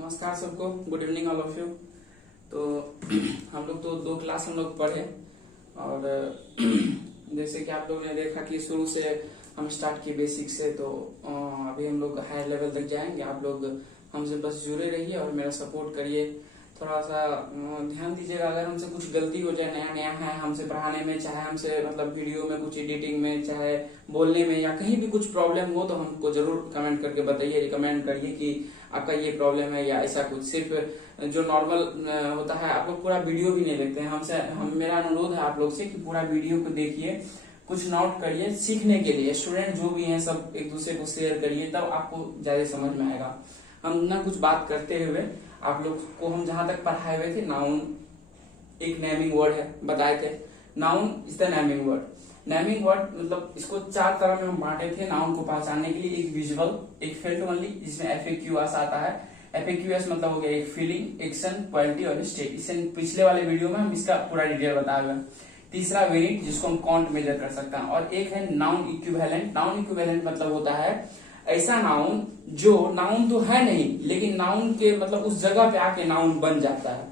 नमस्कार सबको, good evening all of you. तो हम लोग तो 2 क्लास हम लोग पढ़े और जैसे कि आप लोग ने देखा कि शुरू से हम स्टार्ट किए बेसिक से, तो अभी हम लोग हायर लेवल तक जाएंगे। आप लोग हमसे बस जुड़े रहिए और मेरा सपोर्ट करिए। थोड़ा सा ध्यान दीजिएगा, अगर हमसे कुछ गलती हो जाए, नया नया है हमसे पढ़ाने में, चाहे हमसे मतलब वीडियो में कुछ एडिटिंग में, चाहे बोलने में, या कहीं भी कुछ प्रॉब्लम हो तो हमको जरूर कमेंट करके बताइए, रिकमेंड करिए कि आपका ये प्रॉब्लम है या ऐसा कुछ। सिर्फ जो नॉर्मल होता है, आप लोग पूरा वीडियो भी नहीं देखते हैं। मेरा अनुरोध है आप लोग से कि पूरा वीडियो को देखिए, कुछ नोट करिए, सीखने के लिए स्टूडेंट जो भी हैं सब एक दूसरे को शेयर करिए, तब आपको ज्यादा समझ में आएगा। हम ना कुछ बात करते हुए आप लोग को हम जहां तक पढ़ाए हुए थे, नाउन एक नेमिंग वर्ड है बताए थे। Noun is the naming word. Naming word मतलब इसको 4 तरह में हम बांटे थे नाउन को पहचानने के लिए। एक विजुअल, एक फेल्ट ओनली जिसमें FAQs आता है। FAQs मतलब हो गया एक फीलिंग, एक्शन, क्वालिटी और स्टेट। इसे पिछले वाले वीडियो में हम इसका पूरा डिटेल बताया हुआ है। तीसरा वेरिएंट जिसको हम काउंट मेजर कर सकते हैं, और एक है नाउन इक्विवेलेंट। नाउन इक्विवेलेंट मतलब होता है ऐसा नाउन जो नाउन तो है नहीं, लेकिन नाउन के मतलब उस जगह पे आके नाउन बन जाता है।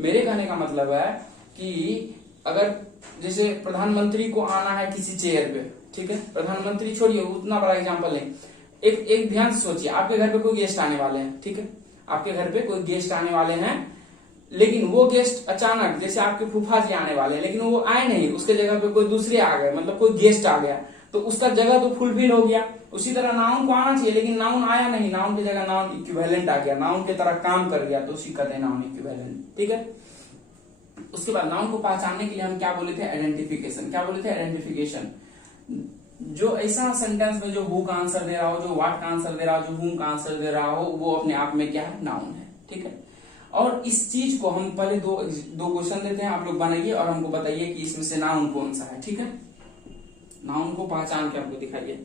मेरे कहने का मतलब है कि अगर जैसे प्रधानमंत्री को आना है किसी चेयर पे, ठीक है, प्रधानमंत्री छोड़िए, उतना बड़ा एग्जांपल नहीं, एक ध्यान से सोचिए, आपके घर पे कोई गेस्ट आने वाले हैं, ठीक है, आपके घर पे कोई गेस्ट आने वाले हैं, लेकिन वो गेस्ट अचानक, जैसे आपके फूफा जी आने वाले हैं, लेकिन वो आए नहीं, उसके जगह पे कोई दूसरे आ गए, मतलब कोई गेस्ट आ गया, तो उसका जगह तो फुलफिल हो गया। उसी तरह नाउन को आना चाहिए, लेकिन नाउन आया नहीं, नाउन की जगह नाउन इक्विवेलेंट आ गया, नाउन की तरह काम कर गया, तो उसी कहते हैं नाउन इक्विवेलेंट, ठीक है। उसके बाद नाउन को पहचानने के लिए हम क्या बोले थे, आइडेंटिफिकेशन। क्या बोले थे, आइडेंटिफिकेशन। जो ऐसा सेंटेंस में जो हु का आंसर दे रहा हो, जो व्हाट का आंसर दे रहा हो, जो हुम का आंसर दे रहा हो, वो अपने आप में क्या है, नाउन है, ठीक है। और इस चीज को हम पहले दो क्वेश्चन देते हैं, आप लोग बनाइए और हमको बताइए कि इसमें से नाउन कौन सा है, ठीक है। नाउन को पहचान के हमको दिखाइए।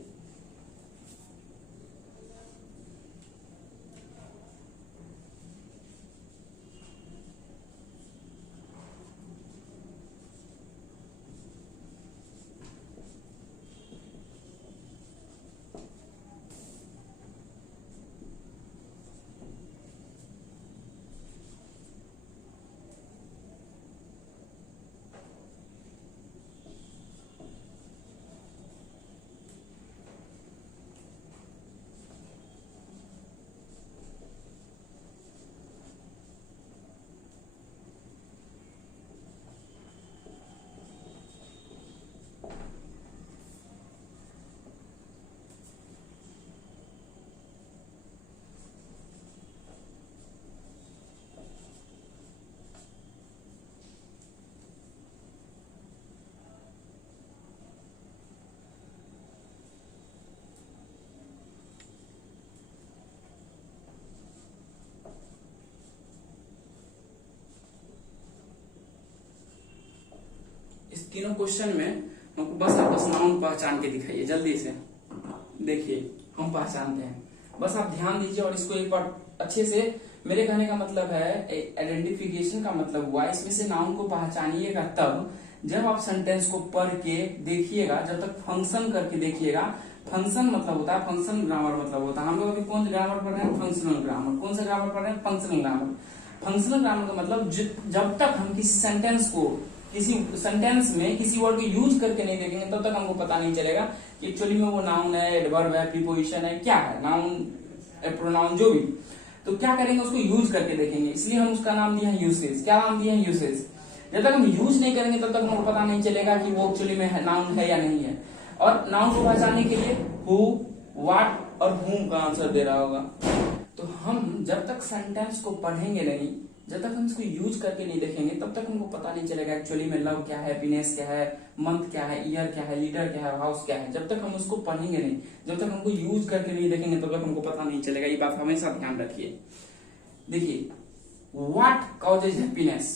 इस तीनों क्वेश्चन में हमको बस नाउन पहचान के दिखाइए, जल्दी से। देखिए हम पहचानते हैं, बस आप ध्यान दीजिए और इसको एक बार अच्छे से। मेरे कहने का मतलब है आइडेंटिफिकेशन का मतलब हुआ इसमें से नाउन को पहचानिएगा तब जब आप सेंटेंस को पढ़ के देखिएगा, जब तक फंक्शन करके देखिएगा। फंक्शन मतलब होता है, फंक्शन ग्रामर मतलब होता है। हम लोग अभी कौन सा ग्रामर पढ़ रहे हैं, फंक्शनल ग्रामर। कौन सा ग्रामर पढ़ रहे हैं, फंक्शनल ग्रामर। फंक्शनल ग्रामर का मतलब जब तक हम किसी सेंटेंस को, किसी सेंटेंस में किसी वर्ड को यूज करके नहीं देखेंगे, तब तक हमको पता नहीं चलेगा कि एक्चुअली में वो नाउन है, एडवर्ब है, प्रीपोजिशन है, क्या है, नाउन, प्रोनाउन, जो भी। तो क्या करेंगे, उसको यूज करके देखेंगे। इसलिए हम उसका नाम दिया है यूसेज। क्या नाम दिया है, यूसेज। जब तक हम यूज नहीं करेंगे तब तक हमको पता नहीं चलेगा कि वो एक्चुअली में नाउन है या नहीं है। और नाउन को पहचानने के लिए हु, व्हाट और हुम का आंसर दे रहा होगा। तो हम जब तक सेंटेंस को पढ़ेंगे नहीं, जब तक हम इसको यूज करके नहीं देखेंगे, तब तक हमको पता नहीं चलेगा एक्चुअली में लव क्या है, हैप्पीनेस क्या है, मंथ क्या है, ईयर क्या है, लीटर क्या है, हाउस क्या है। जब तक हम उसको पढ़ेंगे नहीं, जब तक हमको यूज करके नहीं देखेंगे, तब तक हमको पता नहीं चलेगा। ये बात हमेशा ध्यान रखिए। देखिए, व्हाट कॉजेज हैप्पीनेस,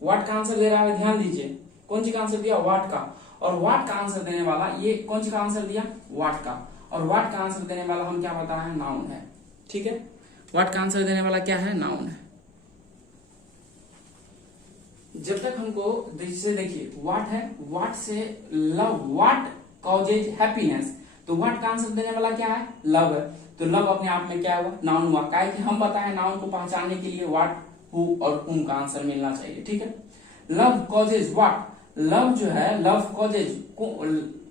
व्हाट का आंसर दे रहा है, ध्यान दीजिए। कौन सी का आंसर दिया, व्हाट का। और व्हाट का आंसर देने वाला, ये कौन सी का आंसर दिया, व्हाट का। और व्हाट का आंसर देने वाला हम क्या बताया है, नाउन है, ठीक है। व्हाट का आंसर देने वाला क्या है, नाउन है। जब तक हमको जैसे देखिए व्हाट है, व्हाट से लव, व्हाट कॉजेज हैप्पीनेस, तो व्हाट का आंसर देने वाला क्या है, लव है। तो लव अपने आप में क्या हुआ, नाउन हुआ। क्या है कि हम पता है नाउन को पहचानने के लिए व्हाट, हु और whom का आंसर मिलना चाहिए, ठीक है। लव कॉजेज व्हाट, लव जो है लव कॉजेज,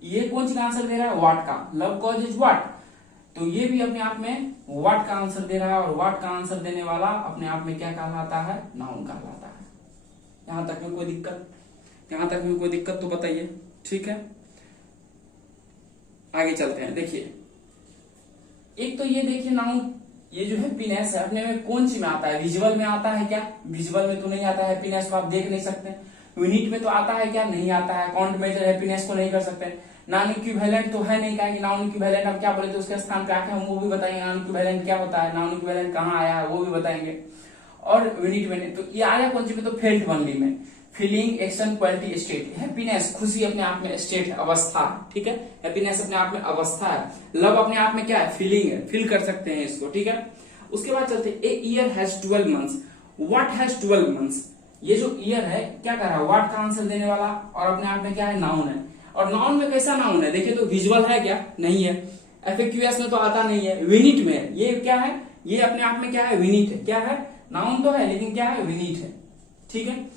ये कौन सी का आंसर दे रहा है, व्हाट का। लव कॉजेज व्हाट, तो ये भी अपने आप में व्हाट का आंसर दे रहा है, और व्हाट का आंसर देने वाला अपने आप में क्या कहलाता है, नाउन कहलाता है। यहां तक में कोई दिक्कत, यहां तक में कोई दिक्कत तो बताइए, ठीक है। आगे चलते हैं, देखिए एक तो ये देखिए नाउन, ये जो हैप्पीनेस है अपने में कौन सी में आता है, विजुअल में आता है क्या, विजुअल में तो नहीं आता है, हैप्पीनेस को आप देख नहीं सकते। यूनिट में तो आता है क्या, नहीं आता है। काउंट मेजर हैप्पीनेस को नहीं कर सकते। नॉन इक्विवेलेंट तो है नहीं, क्या नॉन इक्विवेलेंट हम क्या बोले तो उसके स्थान पे आके हम वो भी बताएंगे नॉन इक्विवेलेंट क्या होता है, नॉन इक्विवेलेंट कहाँ आया है वो भी बताएंगे। और यूनिट में नहीं, तो ये आया कौन सी में, तो फेल्ट वनली में। Feeling, action, quality, state. Happiness खुशी अपने आप में स्टेट है, अवस्था, ठीक है। हैप्पीनेस अपने आप में अवस्था है। लव अपने आप में क्या है, फीलिंग है, फील कर सकते हैं इसको, ठीक है। उसके बाद चलते हैं, a year has 12 months. What has 12 months, ये जो ईयर है क्या कर रहा है, व्हाट का आंसर देने वाला, और अपने आप में क्या है, नाउन है। और नाउन में कैसा नाउन है, देखिए तो विजुअल है क्या, नहीं है। एफएक्यूएस में तो आता नहीं है, विनिट में ये क्या है, ये अपने आप में क्या है, विनिट है। क्या है, नाउन तो है लेकिन क्या है, विनिट है, ठीक है।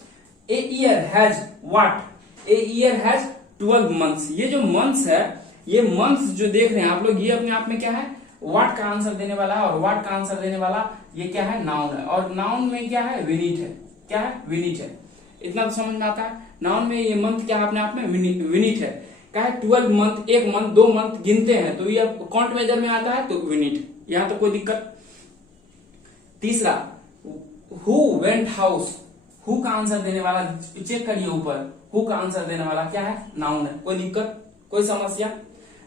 A year has what, a year has 12 months. ये जो मंथ्स है, ये मंथ्स जो देख रहे हैं आप लोग, ये अपने आप में क्या है, व्हाट का आंसर देने वाला है, और व्हाट का आंसर देने वाला ये क्या है, नाउन है। और नाउन में क्या है, विनिट है। क्या है, विनिट है। इतना तो समझ में आता है। नाउन में ये मंथ क्या है, अपने आप में विनिट है। क्या है, 12 मंथ, एक मंथ, 2 मंथ गिनते हैं तो ये काउंट मेजर में आता है तो विनिट। यहां तो कोई दिक्कत। तीसरा, हु वेंट हाउस, हु का आंसर देने वाला, चेक करिए ऊपर, हु का आंसर देने वाला क्या है, नाउन है। कोई दिक्कत, कोई समस्या।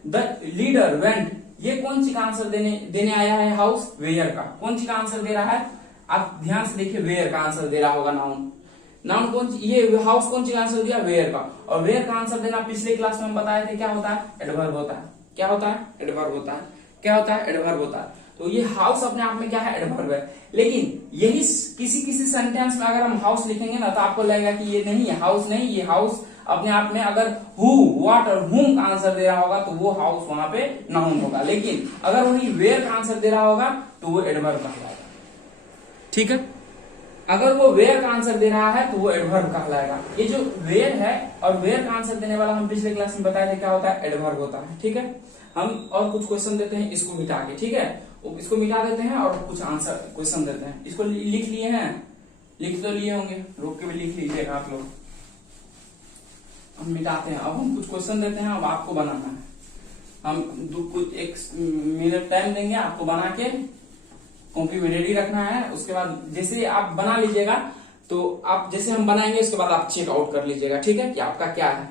द लीडर वेंट, ये कौन सी का आंसर देने आया है, हाउस, वेयर का। कौन सी का आंसर दे रहा है, आप ध्यान से देखिए, वेयर का आंसर दे रहा होगा नाउन। नाउन कौन सी, ये हाउस कौन सी का आंसर दिया, वेयर का। और वेयर का आंसर देना पिछले क्लास में हम बताए थे क्या होता है, एडवर्ब होता है। क्या होता है, एडवर्ब होता है। क्या होता है, एडवर्ब होता है। तो ये हाउस अपने आप में क्या है, एडवर्ब है। लेकिन यही किसी किसी सेंटेंस में अगर हम हाउस लिखेंगे ना तो आपको लगेगा कि ये नहीं है, हाउस नहीं, ये हाउस अपने आप में अगर हु, व्हाट और हुम का आंसर दे रहा होगा तो वो हाउस वहां पे नाउन होगा। लेकिन अगर वही वेयर का आंसर दे रहा होगा तो वो एडवर्ब कहलाएगा, ठीक है। अगर वो वेयर का आंसर दे रहा है तो वो एडवर्ब कहलाएगा। ये जो वेयर है और वेयर का आंसर देने वाला हम पिछले क्लास में बताए थे क्या होता है, एडवर्ब होता है, ठीक है। हम और कुछ क्वेश्चन देते हैं इसको मिटा के, ठीक है। इसको मिटा देते हैं और कुछ आंसर क्वेश्चन देते हैं। इसको लिख लिए हैं, लिख तो लिए होंगे, रोक के भी लिख लीजिएगा आप लोग। हम मिटाते हैं, अब हम कुछ क्वेश्चन देते हैं, अब आपको बनाना है। हम कुछ 1 मिनट टाइम देंगे आपको, बना के कॉपी में रेडी रखना है। उसके बाद जैसे आप बना लीजिएगा तो आप जैसे हम बनाएंगे उसके बाद आप चेक आउट कर लीजिएगा, ठीक है, कि आपका क्या है।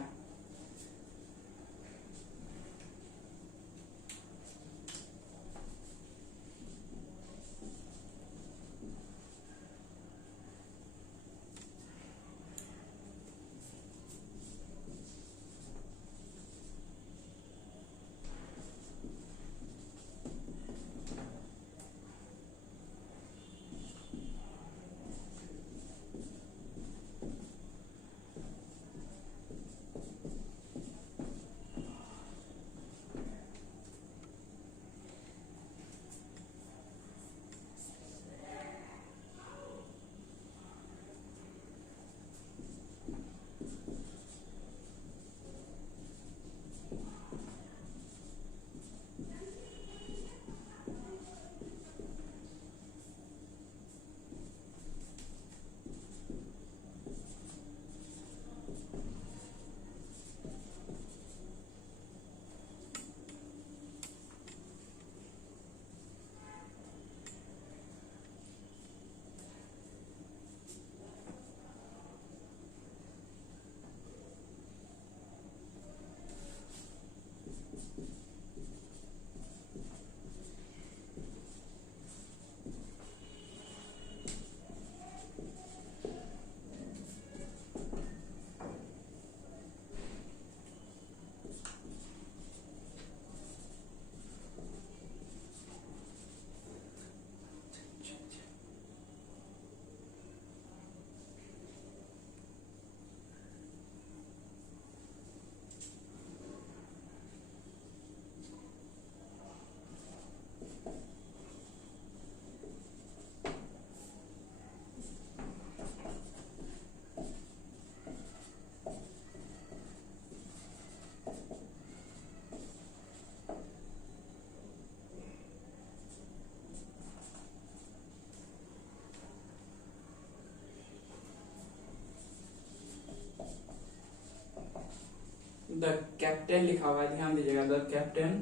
द कैप्टन लिखा हुआ है, ध्यान दीजिएगा, द कैप्टन।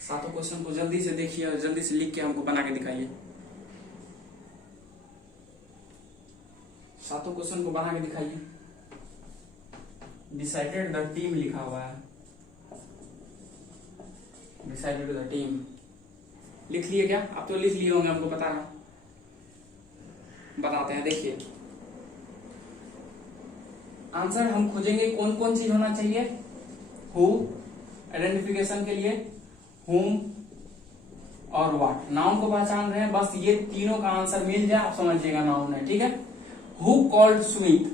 सातों क्वेश्चन को जल्दी से देखिए और जल्दी से लिख के हमको बना के दिखाइए। सातों क्वेश्चन को बना के दिखाइए। डिसाइडेड द टीम लिखा हुआ है, डिसाइडेड द टीम लिख लिए क्या? आप तो लिख लिए होंगे, हमको पता है। बताते हैं, देखिए आंसर हम खोजेंगे कौन कौन चीज होना चाहिए। हु आइडेंटिफिकेशन के लिए, whom और what, नाउन को पहचान रहे हैं, बस ये तीनों का आंसर मिल जाए आप समझिएगा नाउन है, ठीक है। हु कॉल्ड सुमित,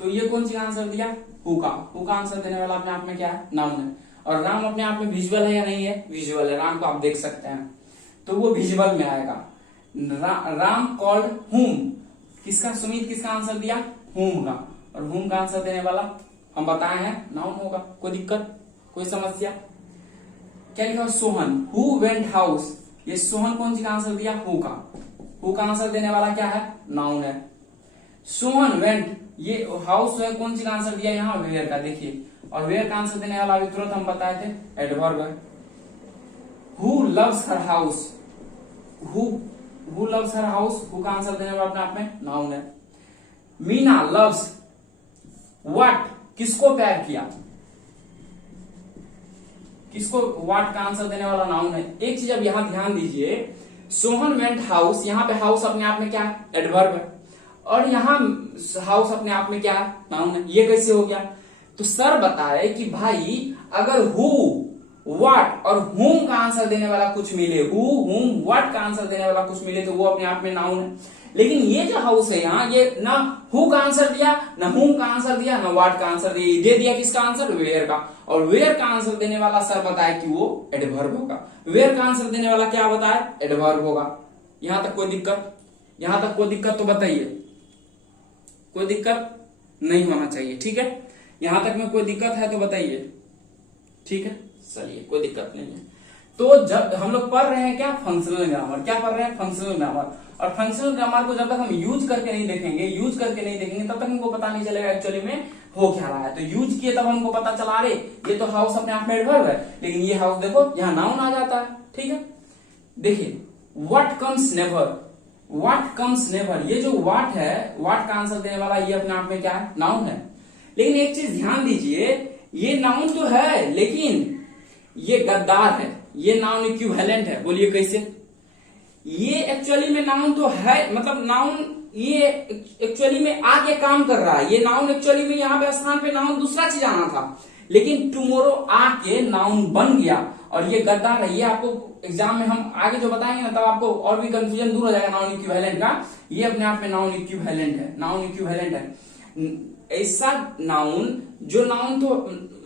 तो ये कौन सी आंसर दिया? हु का आंसर देने वाला अपने आप में क्या है? नाउन है। और राम अपने आप में विजुअल है या नहीं है? विजुअल है, राम को आप देख सकते हैं, तो वो विजुअल में आएगा। राम कॉल्ड हुम, किसका? सुमित किसका आंसर दिया? हुम का, और हुम का आंसर देने वाला हम बताए हैं नाउन होगा। कोई दिक्कत, कोई समस्या? क्या लिखा? सोहन, हु वेंट हाउस, ये सोहन कौन सी का आंसर दिया? हु का आंसर देने वाला क्या है? नाउन है। सोहन वेंट, ये हाउस है, कौन सी का आंसर दिया यहाँ? वेयर का, देखिए। और वेयर का आंसर देने वाला अभी तुरंत हम बताए थे, एडवर्ब है। Who loves her house, who loves her house, who का आंसर देने वाला अपने आप में नाउन है। मीना लव्स व्हाट, किसको प्यार किया? किसको? व्हाट का आंसर देने वाला नाउन है। एक चीज अब यहां ध्यान दीजिए, सोहन वेंट हाउस, यहाँ पे हाउस अपने आप में क्या है? एडवर्ब है, और यहाँ हाउस अपने आप में क्या है? नाउन है। ये कैसे हो गया? तो सर बताए कि भाई अगर हु, व्हाट और हुम का आंसर देने वाला कुछ मिले, हु हुम व्हाट का आंसर देने वाला कुछ मिले, तो वो अपने आप में नाउन है। लेकिन ये जो हाउस है यहाँ, ये ना हु का आंसर दिया, ना हुम का आंसर दिया, ना व्हाट का आंसर दिया, दे दिया किसका आंसर? वेयर का। और वेयर का आंसर देने वाला सर बताए कि वो एडवर्ब होगा। वेयर का आंसर देने वाला क्या बताए? एडवर्ब होगा। यहां तक कोई दिक्कत? यहां तक कोई दिक्कत तो बताइए। कोई दिक्कत नहीं होना चाहिए, ठीक है। यहां तक में कोई दिक्कत है तो बताइए, ठीक है। चलिए, कोई दिक्कत नहीं है। तो जब हम लोग पढ़ रहे हैं क्या? Functional grammar. क्या पढ़ रहे हैं? Functional grammar. और फंक्शनल ग्रामर को जब तक हम यूज करके नहीं देखेंगे, तब तक हमको पता नहीं चलेगा एक्चुअली में हो क्या रहा है। तो यूज किए तब हमको पता चला, अरे ये तो हाउस अपने आप में एडवर्ब है, लेकिन ये हाउस देखो यहाँ नाउन आ जाता है, ठीक है। देखिए, what comes never, what comes never, ये जो व्हाट है, व्हाट का आंसर देने वाला ये अपने आप में क्या है? नाउन है। लेकिन एक चीज ध्यान दीजिए, ये नाउन तो है लेकिन ये गद्दार है, ये नाउन इक्विवेलेंट है। बोलिए कैसे? ये एक्चुअली में नाउन तो है, मतलब नाउन ये एक्चुअली में आगे काम कर रहा है। ये नाउन एक्चुअली में यहाँ पे स्थान पे नाउन दूसरा चीज आना था, लेकिन टुमारो आके नाउन बन गया, और ये गद्दार है। ये आपको एग्जाम में हम आगे जो बताएंगे ना, तब आपको और भी कंफ्यूजन दूर हो जाएगा नाउन इक्विवेलेंट का। ये अपने आप में नाउन इक्विवेलेंट है, नाउन इक्विवेलेंट है। ऐसा नाउन जो नाउन तो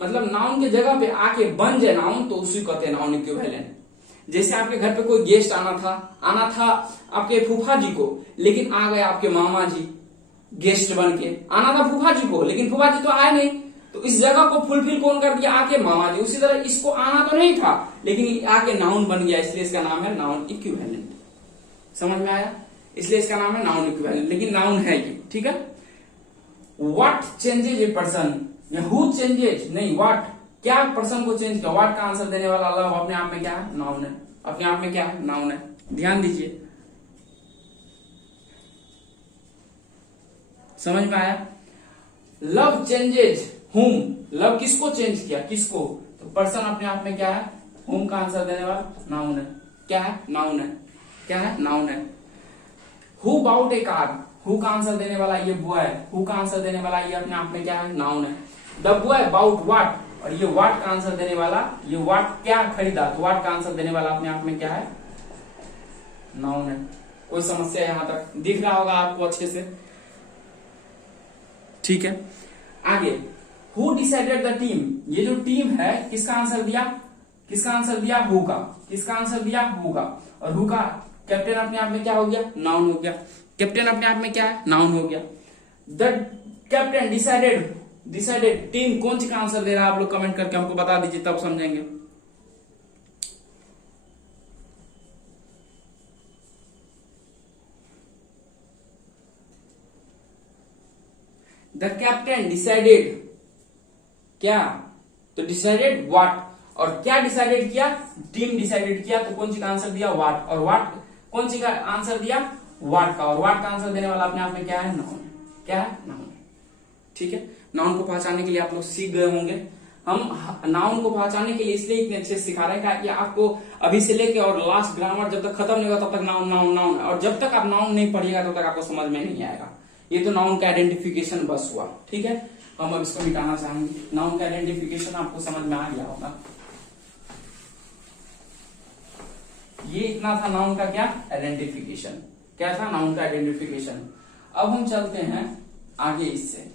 मतलब नाउन के जगह पे आके बन जाए नाउन, तो उसी कहते हैं नाउन इक्विवेलेंट। जैसे आपके घर पे कोई गेस्ट आना था आपके फूफा जी को, लेकिन आ गए आपके मामा जी गेस्ट बन के। आना था फूफा जी को, लेकिन फूफा जी तो आए नहीं, तो इस जगह को फुलफिल कौन कर दिया? आके मामा जी। उसी तरह इसको आना तो नहीं था, लेकिन आके नाउन बन गया, इसलिए इसका नाम है नाउन इक्विवेलेंट। समझ में आया? इसलिए इसका नाम है नाउन इक्विवेलेंट, लेकिन नाउन है ये, ठीक है। What changes a person, who changes नहीं, व्हाट, क्या पर्सन को चेंज किया? व्हाट का आंसर देने वाला लव अपने आप में क्या है? नाउन है। अपने आप में क्या है? नाउन है। ध्यान दीजिए, समझ में आया? लव चेंजेज हुम, लव किसको चेंज किया? किसको? तो पर्सन अपने आप में क्या है? हुम का आंसर देने वाला नाउन है। क्या है? नाउन है। क्या है? नाउन है। Who bought a car, who का आंसर देने वाला ये बॉय, हु का आंसर देने वाला ये अपने आप में क्या है? नाउन है। द बॉय बाउट व्हाट, और ये व्हाट का आंसर देने वाला, ये व्हाट क्या खरीदा, तो व्हाट का आंसर देने वाला अपने आप में क्या है? नाउन है। कोई समस्या यहां तक दिख रहा होगा आपको अच्छे से, ठीक है। आगे, हु डिसाइडेड द टीम, ये जो टीम है किसका आंसर दिया? किसका आंसर दिया? हु का। किसका आंसर दिया? हु का। और हु का कैप्टन अपने आप में क्या हो गया? नाउन हो गया। कैप्टन अपने आप में क्या है, नाउन हो गया। द कैप्टन डिसाइडेड टीम, कौन सी का आंसर दे रहा है आप लोग कमेंट करके हमको बता दीजिए, तब समझेंगे। द कैप्टन डिसाइडेड क्या, तो डिसाइडेड व्हाट, और क्या डिसाइडेड किया, टीम डिसाइडेड किया, तो कौन सी का आंसर दिया, व्हाट, और व्हाट कौन सी का आंसर दिया, व्हाट का, और व्हाट का आंसर देने वाला अपने आप में क्या है, नाउन। क्या है, नाउन। ठीक है, नाउन को पहचानने के लिए आप लोग सीख गए होंगे। हम नाउन को पहचानने के लिए इसलिए इतने अच्छे से सिखा रहे हैं कि आपको अभी से लेके और लास्ट ग्रामर जब तक खत्म नहीं होगा तब तक नाउन नाउन नाउन, और जब तक आप नाउन नहीं पढ़िएगा तब तक आपको समझ में नहीं आएगा। ये तो नाउन का आइडेंटिफिकेशन बस हुआ। ठीक है, हम अब इसको मिटाना चाहेंगे। नाउन का आइडेंटिफिकेशन आपको समझ में आ गया होगा। ये इतना था नाउन का क्या, आइडेंटिफिकेशन। क्या था, नाउन का आइडेंटिफिकेशन। अब हम चलते हैं आगे इससे,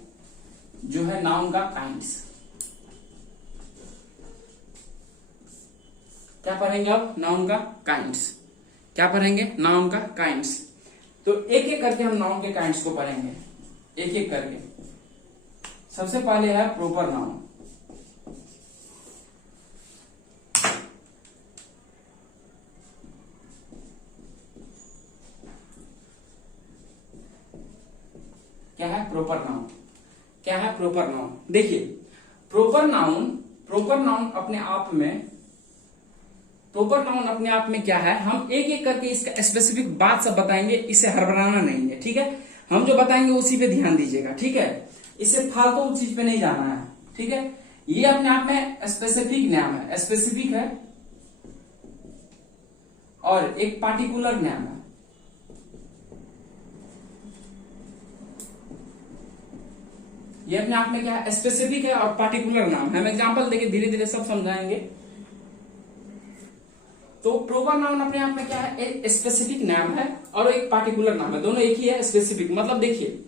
जो है नाउन का काइंड्स। क्या पढ़ेंगे अब, नाउन का काइंड्स। क्या पढ़ेंगे, नाउन का काइंड्स। तो एक एक करके हम नाउन के काइंड्स को पढ़ेंगे, एक एक करके। सबसे पहले है प्रॉपर नाउन। क्या है, प्रॉपर नाउन। क्या है, प्रॉपर नाउन। देखिए, प्रॉपर नाउन अपने आप में, प्रॉपर नाउन अपने आप में क्या है, हम एक एक करके इसका स्पेसिफिक बात सब बताएंगे, इसे हड़बड़ाना नहीं है। ठीक है, हम जो बताएंगे उसी पे ध्यान दीजिएगा। ठीक है, इससे फालतू चीज पे नहीं जाना है। ठीक है, ये अपने आप में स्पेसिफिक नाम है, स्पेसिफिक है, और एक पार्टिकुलर नाम है। ये अपने आप में क्या है, स्पेसिफिक है और पार्टिकुलर नाम है। हम एग्जांपल देके धीरे धीरे सब समझाएंगे। तो प्रॉपर नाउन अपने आप में क्या है, एक स्पेसिफिक नाम है और एक पार्टिकुलर नाम है, दोनों एक ही है। स्पेसिफिक मतलब देखिए,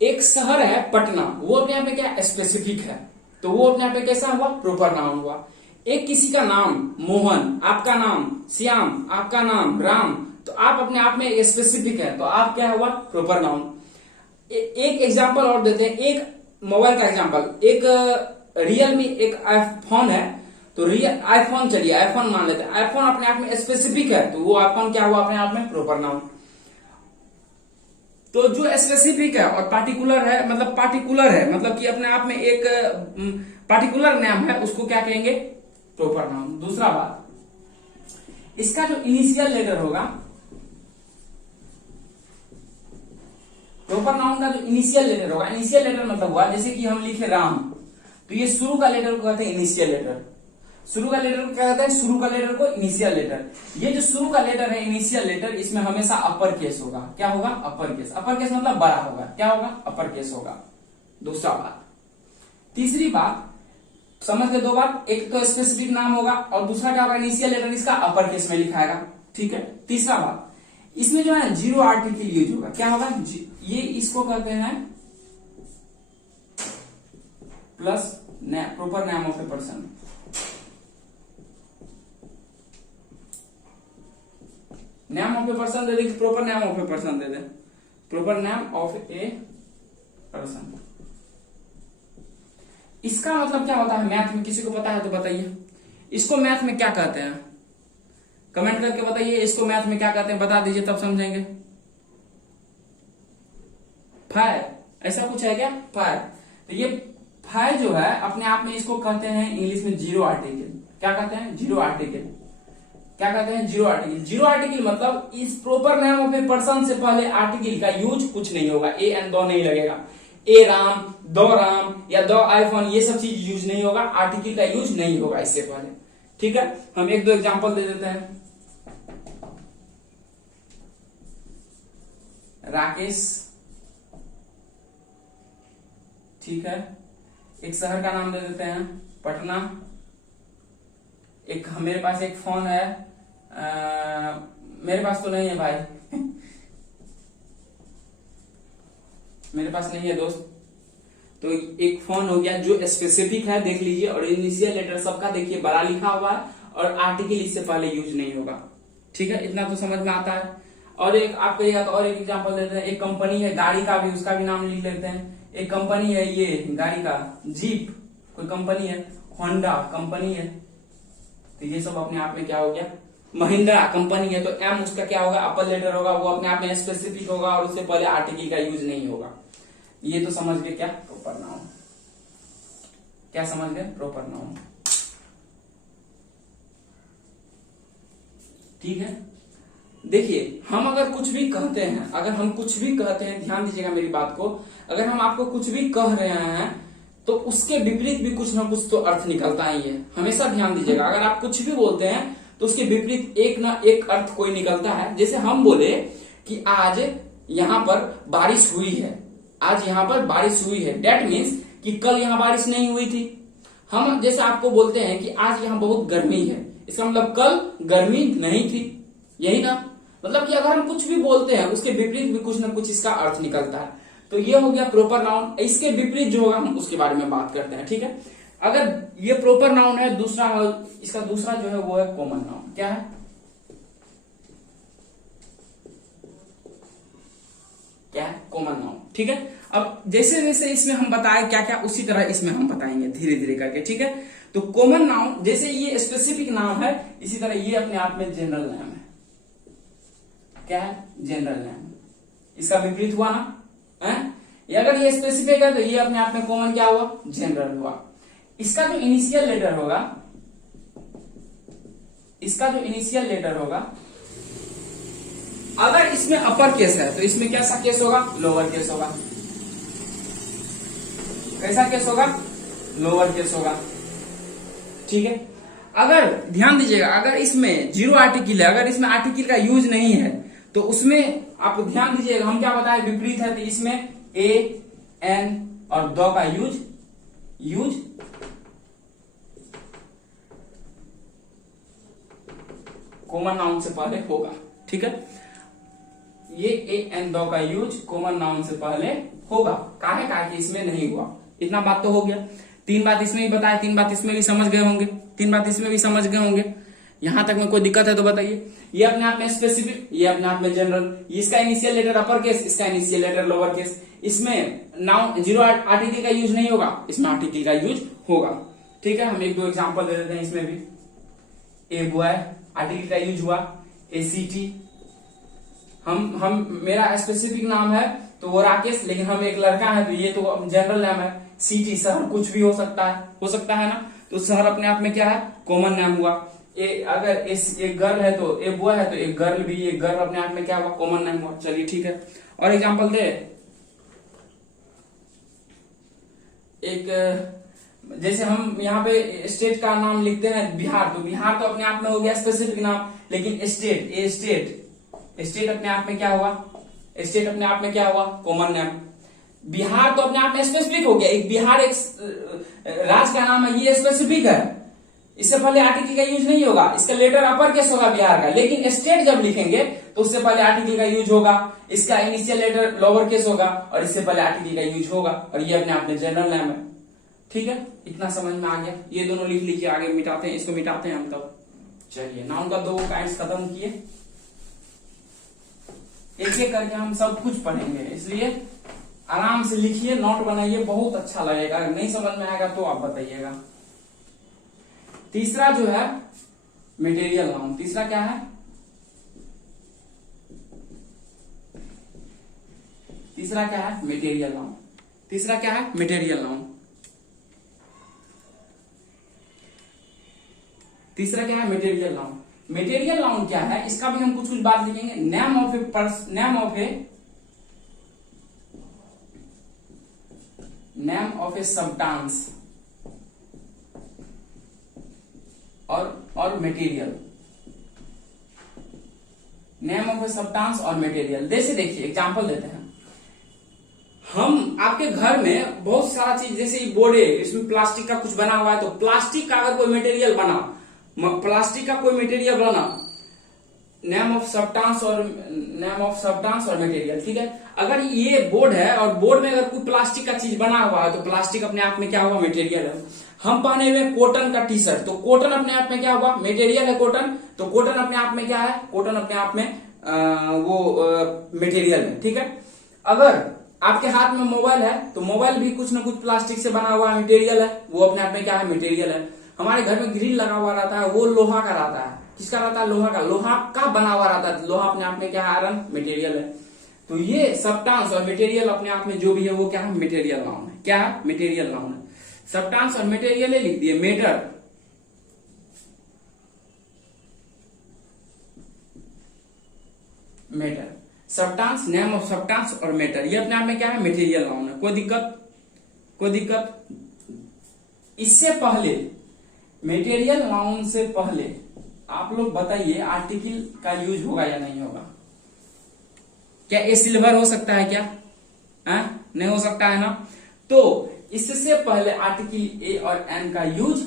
एक शहर है पटना, वो अपने आप में क्या है, स्पेसिफिक है, तो वो अपने आप में कैसा हुआ, प्रॉपर नाउन हुआ। एक किसी का नाम मोहन, आपका नाम श्याम, आपका नाम राम, तो आप अपने आप में स्पेसिफिक है, तो आप क्या हुआ, प्रॉपर नाउन। एक एग्जांपल और देते हैं, एक मोबाइल का एग्जांपल, एक रियलमी एक आईफोन है, तो रियल आईफोन, चलिए आईफोन मान लेते हैं। आईफोन अपने आप में स्पेसिफिक है, तो वो आईफोन क्या हुआ, अपने आप में प्रॉपर नाउन। तो जो स्पेसिफिक है और पार्टिकुलर है, मतलब पार्टिकुलर है मतलब कि अपने आप में एक पार्टिकुलर नाम है, उसको क्या कहेंगे, प्रॉपर नाउन। दूसरा बात, इसका जो इनिशियल लेटर होगा, प्रॉपर नाउन का जो इनिशियल लेटर होगा, इनिशियल लेटर मतलब हुआ जैसे कि हम लिखे राम, तो ये शुरू का लेटर को कहते हैं इनिशियल लेटर। शुरू का लेटर को क्या कहते हैं, शुरू का लेटर को इनिशियल लेटर। ये जो शुरू का लेटर है, इनिशियल लेटर, इसमें हमेशा अपर केस होगा। क्या होगा, अपर केस। अपर केस मतलब बड़ा होगा। क्या होगा, अपर केस होगा। दूसरा बात। तीसरी बात, समझ गए, दो बात, एक तो स्पेसिफिक नाम होगा और दूसरा क्या होगा, इनिशियल लेटर इसका अपर केस में लिखाएगा। ठीक है। तीसरा बात, इसमें जो है जीरो आर्टिकल यूज होगा। क्या होगा, ये इसको कहते हैं plus proper name of a person. Name of a person they they, proper name of a person they they, proper name of a person. इसका मतलब क्या होता है मैथ में, किसी को पता है तो बताइए, इसको मैथ में क्या कहते हैं, कमेंट करके बताइए, इसको मैथ में क्या कहते हैं, बता दीजिए तब समझेंगे। फायर, ऐसा कुछ है क्या, फायर। तो ये फायर जो है अपने आप में, इसको कहते हैं इंग्लिश में जीरो आर्टिकल। क्या कहते हैं, जीरो आर्टिकल। क्या कहते हैं, जीरो आर्टिकल। जीरो आर्टिकल मतलब इस proper name of a person से पहले आर्टिकल का यूज कुछ नहीं होगा, ए एंड दो नहीं लगेगा, ए राम, दो राम या दो आईफोन, ये सब चीज यूज नहीं होगा, आर्टिकल का यूज नहीं होगा इससे पहले। ठीक है, हम एक दो एग्जांपल दे देते हैं। राकेश, ठीक है, एक शहर का नाम दे देते हैं पटना। एक मेरे पास एक फोन है, मेरे पास तो नहीं है भाई मेरे पास नहीं है दोस्त। तो एक फोन हो गया जो स्पेसिफिक है, देख लीजिए, और इनिशियल लेटर सबका देखिए बड़ा लिखा हुआ है और आर्टिकल इससे पहले यूज नहीं होगा। ठीक है, इतना तो समझ में आता है। और एक आप कहिएगा तो और एक एग्जांपल देते हैं, एक कंपनी है गाड़ी का भी, उसका भी नाम लिख लेते हैं। एक कंपनी है ये गाड़ी का जीप कोई कंपनी है, होंडा कंपनी है, तो ये सब अपने आप में क्या हो गया, महिंद्रा कंपनी है, तो एम उसका क्या होगा, अपर लेटर होगा, वो अपने आप में स्पेसिफिक होगा और उससे पहले आर्टिकल का यूज नहीं होगा। ये तो समझ गए क्या, प्रॉपर नाउन। क्या समझ गए, प्रॉपर नाउन। ठीक है, देखिए हम अगर कुछ भी कहते हैं, अगर हम कुछ भी कहते हैं, ध्यान दीजिएगा मेरी बात को, अगर हम आपको कुछ भी कह रहे हैं तो उसके विपरीत भी कुछ ना कुछ तो अर्थ निकलता ही है, हमेशा ध्यान दीजिएगा। अगर आप कुछ भी बोलते हैं तो उसके विपरीत एक ना एक अर्थ कोई निकलता है। जैसे हम बोले कि आज यहाँ पर बारिश हुई है, आज यहाँ पर बारिश हुई है, डेट मीन्स कि कल यहाँ बारिश नहीं हुई थी। हम जैसे आपको बोलते हैं कि आज यहाँ बहुत गर्मी है, इसका मतलब कल गर्मी नहीं थी, यही ना, मतलब कि अगर हम कुछ भी बोलते हैं उसके विपरीत भी कुछ ना कुछ इसका अर्थ निकलता है। तो ये हो गया प्रॉपर नाउन। इसके विपरीत जो होगा हम उसके बारे में बात करते हैं, ठीक है। अगर ये प्रॉपर नाउन है, दूसरा इसका दूसरा जो है वो है कॉमन नाउन। क्या है, क्या है, कॉमन नाउन, ठीक है। अब जैसे जैसे इसमें हम बताए क्या क्या, उसी तरह इसमें हम बताएंगे धीरे धीरे करके, ठीक है। तो कॉमन नाउन जैसे ये स्पेसिफिक नाम है, इसी तरह ये अपने आप में जनरल नाम है। क्या है, जनरल नाम। इसका विपरीत हुआ ना, है? ये अगर ये स्पेसिफिक है तो ये अपने आप में कॉमन क्या हुआ, जनरल हुआ। इसका जो इनिशियल लेटर होगा, इसका जो इनिशियल लेटर होगा, अगर इसमें अपर केस है तो इसमें कैसा केस होगा, लोअर केस होगा। कैसा केस होगा, लोअर केस होगा, ठीक है। अगर ध्यान दीजिएगा, अगर इसमें जीरो आर्टिकल है, अगर इसमें आर्टिकल का यूज नहीं है तो उसमें आप ध्यान दीजिएगा, हम क्या बताए, विपरीत है, तो इसमें ए एन और द का यूज कॉमन नाउन से पहले होगा, ठीक है। ये ए एन द का यूज कॉमन नाउन से पहले होगा, काहे कि इसमें नहीं हुआ। इतना बात तो हो गया। तीन बात इसमें भी बताया, तीन बात इसमें भी समझ गए होंगे, तीन बात इसमें भी समझ गए होंगे। यहां तक में कोई दिक्कत है तो बताइए। ये अपने आप में स्पेसिफिक, ये अपने आप में जनरल। इसका इनिशियल लेटर अपर केस, इसका इनिशियल लेटर लोअर केस। इसमें नाउन जीरो आर्टिकल का यूज नहीं होगा, इसमें आर्टिकल का यूज होगा, ठीक है। हम एक दो एग्जांपल दे देते हैं इसमें भी। ए बॉय आर्टिकल का यूज हुआ, ए सिटी। हम मेरा स्पेसिफिक नाम है तो वो राकेश, लेकिन हम एक लड़का है तो ये तो जनरल नाम है। सिटी शहर कुछ भी हो सकता है ना, तो शहर अपने आप में क्या है, कॉमन नाम हुआ। अगर एक गर्ल है तो एक बॉय है तो एक गर्ल भी, एक गर्ल अपने आप में क्या हुआ, कॉमन नाम हुआ। चलिए ठीक है, और एग्जांपल दे। एक जैसे हम यहाँ पे स्टेट का नाम लिखते हैं बिहार, तो बिहार तो अपने आप में हो गया स्पेसिफिक नाम, लेकिन स्टेट अपने आप में क्या हुआ, स्टेट अपने आप में क्या हुआ, कॉमन नाम। बिहार तो अपने आप में स्पेसिफिक हो गया, एक बिहार एक राज्य का नाम है, ये स्पेसिफिक है, इससे पहले आर्टिकल का यूज नहीं होगा। इसका लेटर अपर केस होगा बिहार का, लेकिन स्टेट जब लिखेंगे तो उससे पहले आर्टिकल का यूज होगा। इसका इनिशियल लेटर लोअर केस होगा और इससे पहले आर्टिकल का यूज होगा, और ये अपने आप में जनरल नाम है, ठीक है। इतना समझ में आ गया। ये दोनों लिख लीजिए, आगे मिटाते हैं, इसको मिटाते हैं हम तब। चलिए, नाउन का 2 काइंड्स खत्म किए, एक एक करके हम सब कुछ पढ़ेंगे, इसलिए आराम से लिखिए, नोट बनाइए, बहुत अच्छा लगेगा। अगर नहीं समझ में आएगा तो आप बताइएगा। तीसरा जो है मटेरियल नाउन। तीसरा क्या है, तीसरा क्या है, मटेरियल नाउन। तीसरा क्या है, मटेरियल नाउन। तीसरा क्या है, मटेरियल नाउन। मटेरियल नाउन क्या है, इसका भी हम कुछ कुछ बात लिखेंगे। नेम ऑफ ए सब्सटेंस और material. Name of a substance और मटेरियल। जैसे देखिए एग्जांपल देते हैं, हम आपके घर में बहुत सारा चीज, जैसे ये बोर्ड है, इसमें प्लास्टिक का कुछ बना हुआ है, तो प्लास्टिक का अगर कोई मटेरियल बना, प्लास्टिक का कोई मटेरियल बना, नेम ऑफ सब्सटेंस और मटेरियल, ठीक है। अगर ये बोर्ड है और बोर्ड में अगर कोई प्लास्टिक का चीज बना हुआ है तो प्लास्टिक अपने आप में क्या हुआ, मटेरियल है। हम पहने हुए कॉटन का टी शर्ट, तो कॉटन अपने आप में क्या हुआ, मटेरियल है कॉटन, तो कॉटन अपने आप में क्या है, कॉटन अपने आप में वो मटेरियल है, ठीक है। अगर आपके हाथ में मोबाइल है तो मोबाइल भी कुछ ना कुछ प्लास्टिक से बना हुआ मटेरियल है, वो अपने आप में क्या है, मटेरियल है। हमारे घर में ग्रिल लगा हुआ रहता है, वो लोहा का रहता है। किसका रहता है, लोहा का। लोहा का बना हुआ रहता है, लोहा अपने आप में क्या है, आयरन मटेरियल है। तो ये सब्सटेंस और मटेरियल अपने आप में जो भी है वो क्या है, मटेरियल नाउन है। क्या है, मटेरियल नाउन है। सब्सटेंस और मटेरियल लिख दिए, matter, matter, substance, name of substance और मेटर, ये अपने आप में क्या है, मटेरियल नाउन है। कोई दिक्कत। इससे पहले मटेरियल नाउन से पहले आप लोग बताइए आर्टिकल का यूज होगा या नहीं होगा। क्या ए सिल्वर हो सकता है क्या? नहीं हो सकता है ना। तो इससे पहले आर्टिकल ए और एन का यूज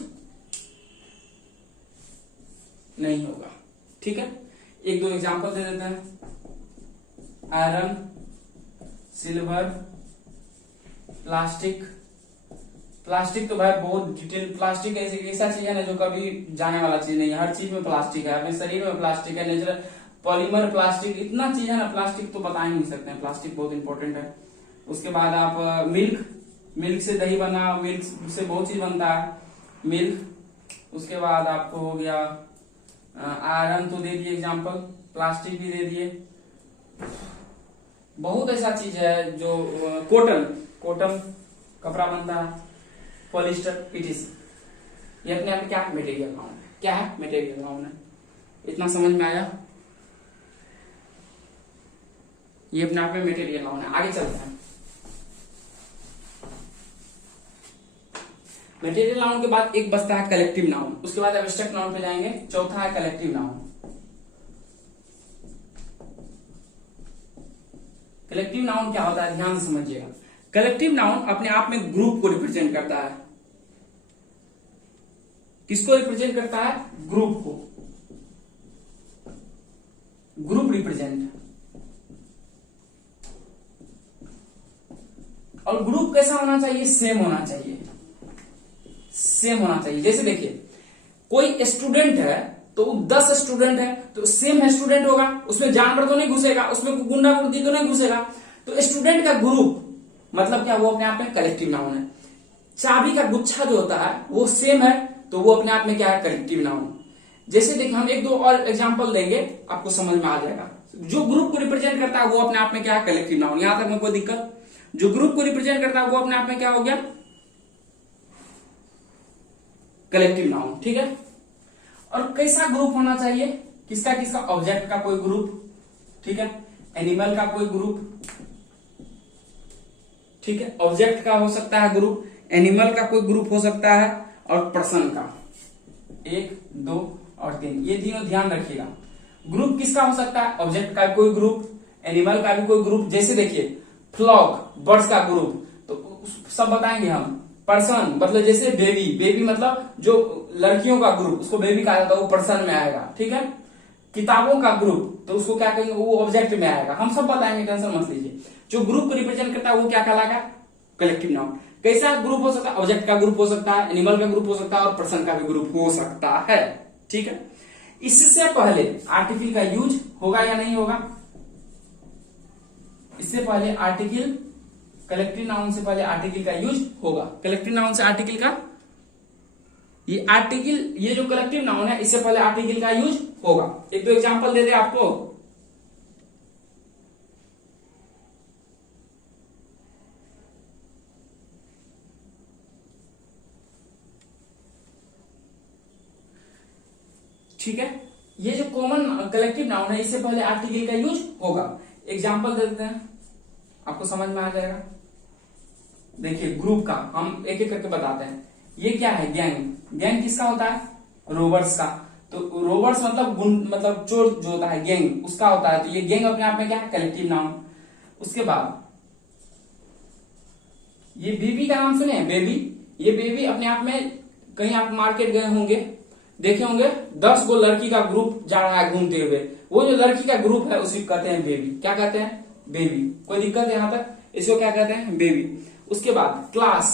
नहीं होगा, ठीक है। एक दो एग्जांपल दे देते हैं। Iron, silver, plastic. प्लास्टिक तो भाई बहुत डिटेल, प्लास्टिक ऐसा चीज है ना जो कभी जाने वाला चीज नहीं है। हर चीज में प्लास्टिक है, अपने शरीर में प्लास्टिक है, नेचुरल पॉलीमर प्लास्टिक, इतना चीज है ना, प्लास्टिक तो बता ही नहीं सकते हैं। प्लास्टिक बहुत इंपॉर्टेंट है। उसके बाद आप मिल्क से दही बना, मिल्क से बहुत चीज बनता है, मिल्क। उसके बाद आपको हो गया आयरन तो दे दिए एग्जाम्पल, प्लास्टिक भी दे दिए। बहुत ऐसा चीज है जो कॉटन कपड़ा बनता है, पॉलिस्टर, इटीसी। ये अपने आप में क्या है, मटेरियल नाउन है। क्या है, मटेरियल नाउन है। इतना समझ में आया? ये अपने आप में मटेरियल नाउन है। आगे चलते हैं। मटेरियल नाउन के बाद एक बचता है कलेक्टिव नाउन, उसके बाद एब्स्ट्रैक्ट नाउन पे जाएंगे। चौथा है कलेक्टिव नाउन। कलेक्टिव नाउन क्या होता है, ध्यान से समझिएगा। कलेक्टिव नाउन अपने आप में ग्रुप को रिप्रेजेंट करता है। किसको रिप्रेजेंट करता है, ग्रुप को। Group represent. और ग्रुप कैसा होना चाहिए, सेम होना चाहिए। सेम होना चाहिए। जैसे देखिए कोई स्टूडेंट है तो 10 स्टूडेंट है तो सेम स्टूडेंट होगा, उसमें जानवर तो नहीं घुसेगा, उसमें गुंडागर्दी तो नहीं घुसेगा। तो स्टूडेंट का ग्रुप मतलब क्या, वो अपने आप में कलेक्टिव नाउन है। चाबी का गुच्छा जो होता है वो सेम है तो वो अपने आप में क्या है, कलेक्टिव नाउन। जैसे देखिए हम एक दो और एग्जांपल देंगे, आपको समझ में आ जाएगा। जो ग्रुप को रिप्रेजेंट करता है वो अपने आप में क्या है, कलेक्टिव नाउन। यहां तक में कोई दिक्कत? जो ग्रुप को रिप्रेजेंट करता है वो अपने आप में क्या हो गया, कलेक्टिव नाउन, ठीक है। और कैसा ग्रुप होना चाहिए, किसका किसका, ऑब्जेक्ट का कोई ग्रुप, ठीक है, एनिमल का कोई ग्रुप, ठीक है, ऑब्जेक्ट का हो सकता है ग्रुप, एनिमल का कोई ग्रुप हो सकता है, और पर्सन का 1, 2 और 3, ये तीनों ध्यान रखिएगा। ग्रुप किसका हो सकता है, ऑब्जेक्ट का कोई ग्रुप, एनिमल का भी कोई ग्रुप। जैसे देखिए फ्लॉक, बर्ड्स का ग्रुप, तो सब बताएंगे हम। पर्सन मतलब जैसे बेबी मतलब जो लड़कियों का ग्रुप, उसको बेबी कहा जाता है, वो पर्सन में आएगा, ठीक है। किताबों का ग्रुप तो उसको क्या कहेंगे, वो ऑब्जेक्ट में आएगा। हम सब बताएंगे, टेंशन मत लीजिए। जो ग्रुप को रिप्रेजेंट करता है वो क्या कहलाएगा, कलेक्टिव नाउन। कैसा ग्रुप हो सकता है, ऑब्जेक्ट का ग्रुप हो सकता है, एनिमल का ग्रुप हो सकता है, और पर्सन का भी ग्रुप हो सकता है, ठीक है। इससे पहले आर्टिकल का यूज होगा या नहीं होगा, इससे पहले आर्टिकल, कलेक्टिव नाउन से पहले आर्टिकल का यूज होगा। कलेक्टिव नाउन से आर्टिकल का, ये आर्टिकल, ये जो कलेक्टिव नाउन है इससे पहले आर्टिकल का यूज होगा। एक दो एग्जांपल दे दे आपको। ठीक है, ये जो कॉमन कलेक्टिव नाउन है इससे पहले आर्टिकल का यूज होगा। एग्जांपल दे देते हैं, आपको समझ में आ जाएगा। देखिए ग्रुप का हम एक एक करके बताते हैं। ये क्या है, गैंग। गैंग किसका होता है, रोबर्स का। तो रोबर्स मतलब चोर जो होता है, गैंग उसका होता है। तो ये गैंग अपने आप में क्या है, कलेक्टिव नाउन। उसके बाद ये बेबी का नाम सुने, बेबी। ये बेबी अपने आप में, कहीं आप मार्केट गए होंगे, देखे होंगे 10 गो लड़की का ग्रुप जा रहा है घूमते हुए, वो जो लड़की का ग्रुप है उसी कहते हैं बेबी। क्या कहते हैं, बेबी। कोई दिक्कत है यहां तक, इसको क्या कहते हैं, बेबी। उसके बाद क्लास,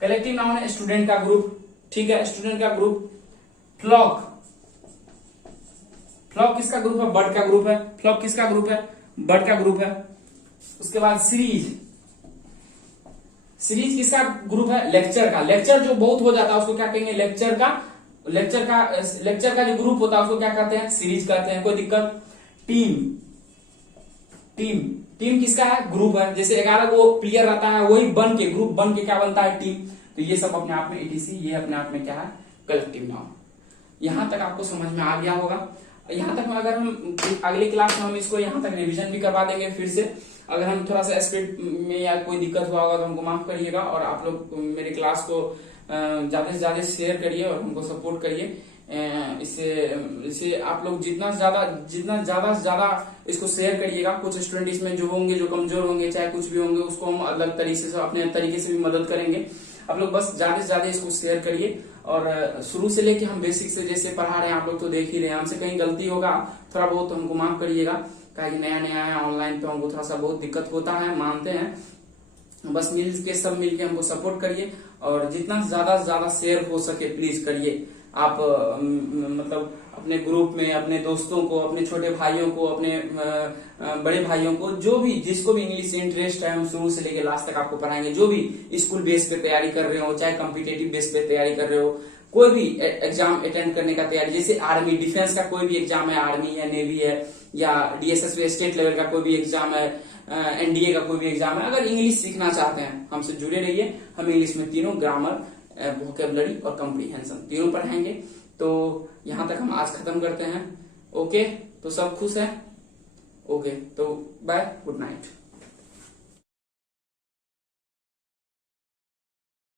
कलेक्टिव नाउन है, स्टूडेंट का ग्रुप, ठीक है, स्टूडेंट का ग्रुप। फ्लॉक, फ्लॉक किसका ग्रुप है? बर्ड का ग्रुप है। फ्लॉक किसका ग्रुप है? बर्ड का ग्रुप है। उसके बाद सीरीज, सीरीज किसका ग्रुप है? लेक्चर का। लेक्चर जो बहुत हो जाता है उसको क्या कहेंगे? लेक्चर का। लेक्चर का जो ग्रुप होता है उसको क्या कहते हैं? सीरीज कहते हैं। कोई दिक्कत? टीम, टीम किसका है? ग्रुप है। जैसे 11 को प्लेयर रहता है वही बन के, ग्रुप बन के क्या बनता है? टीम। तो ये सब अपने आप में एटीसी, ये अपने आप में क्या है? Collective noun. यहां तक आपको समझ में आ गया होगा। यहां तक में अगर हम अगली क्लास में हम इसको यहां तक रिवीजन भी करवा देंगे फिर से। अगर हम थोड़ा सा स्पीड में या कोई दिक्कत हुआ होगा तो हमको माफ करिएगा। और आप लोग मेरी क्लास को ज्यादा से ज्यादा शेयर करिए और हमको सपोर्ट करिए। इससे आप लोग जितना ज्यादा से ज्यादा इसको शेयर करिएगा। कुछ स्टूडेंट इसमें जो होंगे, जो कमजोर होंगे, चाहे कुछ भी होंगे, उसको हम अलग तरीके से अपने तरीके से भी मदद करेंगे। आप लोग बस ज्यादा से ज्यादा इसको शेयर करिए। और शुरू से लेके हम बेसिक से जैसे पढ़ा रहे हैं आप लोग तो देख ही रहे हैं। हमसे कहीं गलती होगा थोड़ा बहुत तो हमको माफ करिएगा, क्योंकि नया नया है ऑनलाइन तो हमको थोड़ा सा बहुत दिक्कत होता है, मानते हैं। बस सब मिल के हमको सपोर्ट करिए और जितना ज्यादा से ज्यादा शेयर हो सके प्लीज करिए। आप मतलब अपने ग्रुप में अपने दोस्तों को, अपने छोटे भाइयों को, अपने बड़े भाइयों को, जो भी जिसको भी इंग्लिश इंटरेस्ट है, हम शुरू से लेकर लास्ट तक आपको पढ़ाएंगे। जो भी स्कूल बेस पे तैयारी कर रहे हो, चाहे कॉम्पिटेटिव बेस पे तैयारी कर रहे हो, कोई भी एग्जाम अटेंड करने का तैयारी, जैसे आर्मी डिफेंस का कोई भी एग्जाम है, आर्मी है, नेवी है, या डीएसएस स्टेट लेवल का कोई भी एग्जाम है, एनडीए का कोई भी एग्जाम है, अगर इंग्लिश सीखना चाहते हैं हमसे जुड़े रहिए। हम इंग्लिश में तीनों ग्रामर, वोकेबलरी और कॉम्प्रिहेंशन तीनों पढ़ाएंगे। तो यहां तक हम आज खत्म करते हैं। ओके, तो सब खुश हैं? ओके, तो बाय, गुड नाइट।